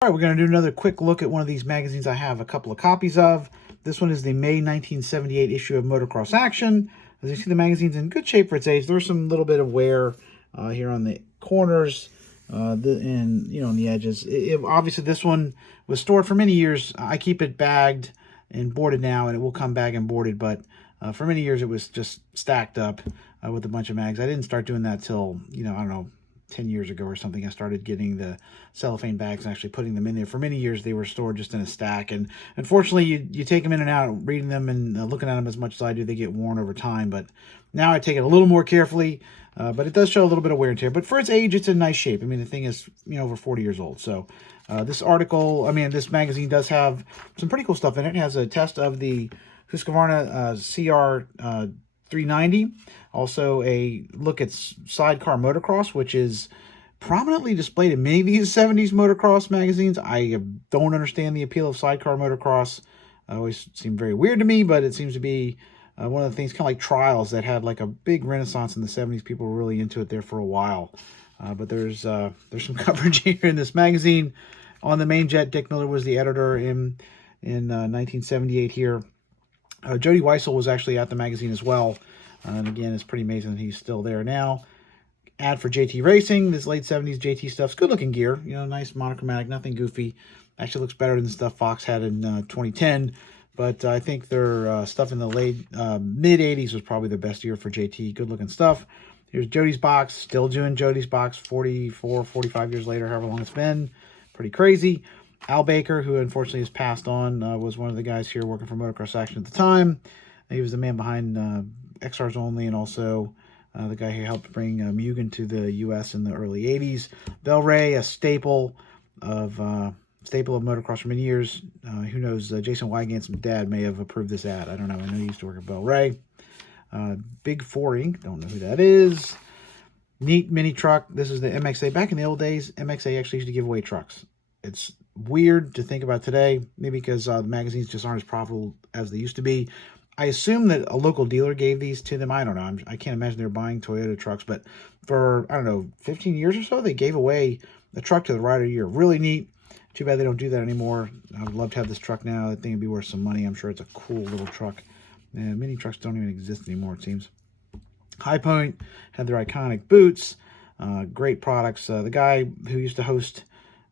All right, we're going to do another quick look at one of these magazines I have a couple of copies of. This one is the May 1978 issue of Motocross Action. As you see, the magazine's in good shape for its age. There's some little bit of wear here on the corners and on the edges. Obviously, this one was stored for many years. I keep it bagged and boarded now, and it will come bagged and boarded. But for many years, it was just stacked up with a bunch of mags. I didn't start doing that till I don't know, 10 years ago or something. I started getting the cellophane bags and actually putting them in there. For many years, they were stored just in a stack. And unfortunately, you take them in and out, reading them and looking at them as much as I do, they get worn over time. But now I take it a little more carefully. But it does show a little bit of wear and tear. But for its age, it's in nice shape. I mean, the thing is, over 40 years old. So this magazine does have some pretty cool stuff in it. It has a test of the Husqvarna CR 390. Also a look at Sidecar Motocross, which is prominently displayed in many of these 70s motocross magazines. I don't understand the appeal of Sidecar Motocross. It always seemed very weird to me, but it seems to be one of the things, kind of like Trials, that had like a big renaissance in the 70s. People were really into it there for a while. But there's some coverage here in this magazine. On the main jet, Dick Miller was the editor in 1978 here. Jody Weissel was actually at the magazine as well. And again, it's pretty amazing that he's still there now. Ad for JT Racing. This late 70s JT stuff's good looking gear. Nice monochromatic, nothing goofy. Actually looks better than the stuff Fox had in 2010. But I think their stuff in the late mid 80s was probably the best year for JT. Good looking stuff. Here's Jody's box. Still doing Jody's box 44, 45 years later, however long it's been. Pretty crazy. Al Baker, who unfortunately has passed on, was one of the guys here working for Motocross Action at the time. He was the man behind XRs Only, and also the guy who helped bring Mugen to the U.S. in the early 80s. Bel Ray, a staple of motocross for many years. Who knows? Jason Wygant's dad may have approved this ad. I don't know. I know he used to work at Bel Ray. Big 4 Inc. Don't know who that is. Neat mini truck. This is the MXA. Back in the old days, MXA actually used to give away trucks. It's weird to think about today, maybe because the magazines just aren't as profitable as they used to be. I assume that a local dealer gave these to them. I don't know. I can't imagine they're buying Toyota trucks, but for, 15 years or so, they gave away the truck to the Rider of the Year. Really neat. Too bad they don't do that anymore. I would love to have this truck now. That thing would be worth some money. I'm sure it's a cool little truck. And mini trucks don't even exist anymore, it seems. High Point had their iconic boots. Great products. The guy who used to host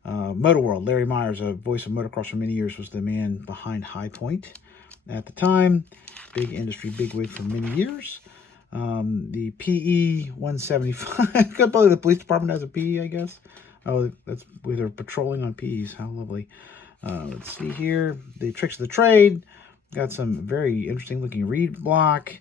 Motor World, Larry Myers, a voice of motocross for many years, was the man behind High Point at the time. Big industry bigwig for many years. The PE 175. I can't believe the police department has a PE, I guess. Oh, that's where they're patrolling on PEs. How lovely. Let's see here. The Tricks of the Trade. Got some very interesting looking reed block.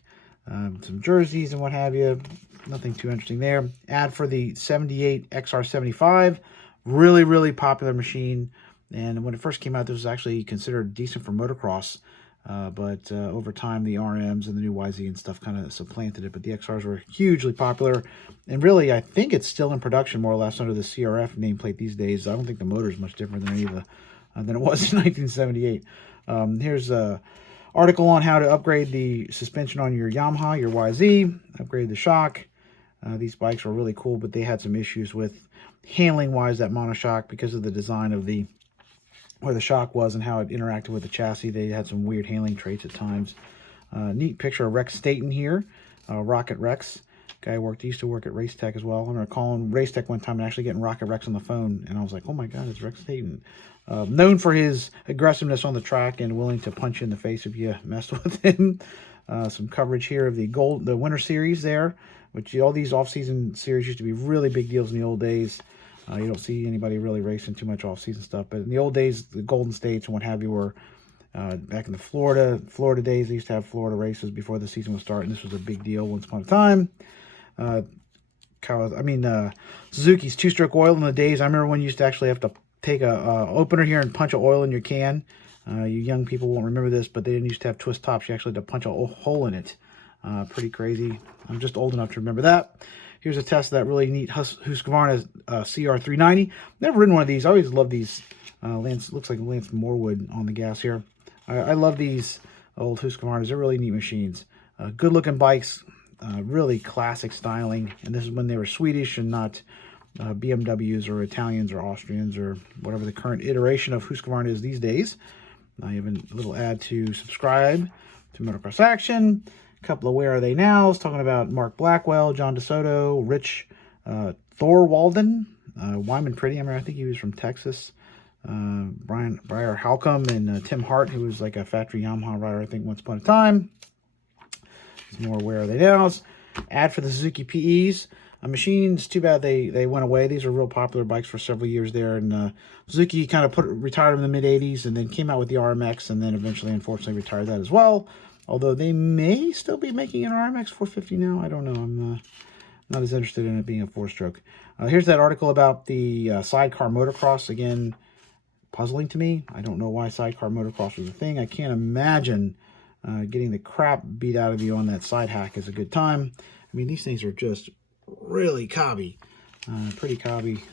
Some jerseys and what have you. Nothing too interesting there. Ad for the 78 XR75. Really, really popular machine. And when it first came out, this was actually considered decent for motocross. But over time, the RMs and the new YZ and stuff kind of supplanted it. But the XRs were hugely popular. And really, I think it's still in production more or less under the CRF nameplate these days. I don't think the motor is much different than than it was in 1978. Here's a article on how to upgrade the suspension on your Yamaha, your YZ, upgrade the shock. These bikes were really cool, but they had some issues with handling-wise, that monoshock, because of the design of where the shock was and how it interacted with the chassis. They had some weird handling traits at times. Neat picture of Rex Staten here, Rocket Rex. Guy used to work at Race Tech as well. I remember calling Race Tech one time and actually getting Rocket Rex on the phone, and I was like, oh my God, it's Rex Staten. Known for his aggressiveness on the track and willing to punch you in the face if you messed with him. Some coverage here of the Winter Series there, which all these off-season series used to be really big deals in the old days. You don't see anybody really racing too much off-season stuff. But in the old days, the Golden States and what have you were back in the Florida days. They used to have Florida races before the season was starting. This was a big deal once upon a time. Suzuki's two-stroke oil in the days. I remember when you used to actually have to take a opener here and punch a oil in your can. You young people won't remember this, but they didn't used to have twist tops. You actually had to punch a hole in it. Pretty crazy. I'm just old enough to remember that. Here's a test of that really neat Husqvarna CR390. Never ridden one of these. I always love these. Looks like Lance Morwood on the gas here. I love these old Husqvarnas. They're really neat machines. Good looking bikes. Really classic styling. And this is when they were Swedish and not BMWs or Italians or Austrians or whatever the current iteration of Husqvarna is these days. I have a little ad to subscribe to Motocross Action. A couple of Where Are They Nows, talking about Mark Blackwell, John DeSoto, Rich Thor Walden, Wyman Pretty. I think he was from Texas. Briar Halcomb and Tim Hart, who was like a factory Yamaha rider, I think, once upon a time. Some more Where Are They Nows. Ad for the Suzuki PEs. Machines, too bad they went away. These are real popular bikes for several years there, and Suzuki kind of retired them in the mid-'80s and then came out with the RMX, and then eventually, unfortunately, retired that as well. Although they may still be making an RMX 450 now. I don't know. I'm not as interested in it being a four-stroke. Here's that article about the Sidecar Motocross. Again, puzzling to me. I don't know why Sidecar Motocross was a thing. I can't imagine getting the crap beat out of you on that side hack is a good time. I mean, these things are just really cobby. Pretty cobby.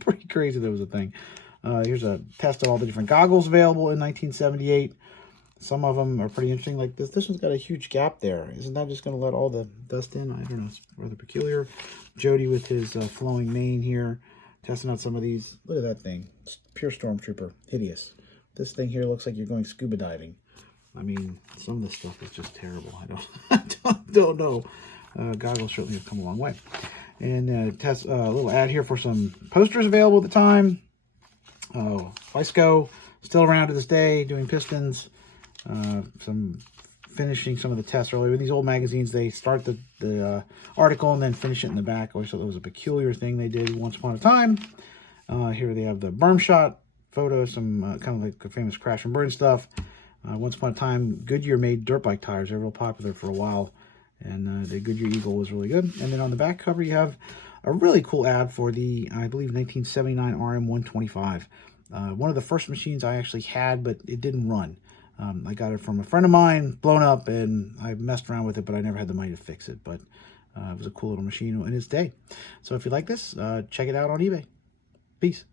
Pretty crazy that was a thing. Here's a test of all the different goggles available in 1978. Some of them are pretty interesting. Like this one's got a huge gap there. Isn't that just going to let all the dust in? I don't know. It's rather peculiar. Jody with his flowing mane here. Testing out some of these. Look at that thing. It's pure Stormtrooper. Hideous. This thing here looks like you're going scuba diving. I mean, some of this stuff is just terrible. I don't know. Goggles certainly have come a long way. And test a little ad here for some posters available at the time. Weisco, still around to this day, doing pistons. Finishing some of the tests earlier. With these old magazines, they start the article and then finish it in the back. I always thought that was a peculiar thing they did once upon a time. Here they have the berm shot photo, some kind of like the famous crash and burn stuff. Once upon a time, Goodyear made dirt bike tires. They were real popular for a while. And the Goodyear Eagle was really good. And then on the back cover, you have a really cool ad for the, I believe, 1979 RM125. One of the first machines I actually had, but it didn't run. I got it from a friend of mine, blown up, and I messed around with it, but I never had the money to fix it. But it was a cool little machine in its day. So if you like this, check it out on eBay. Peace.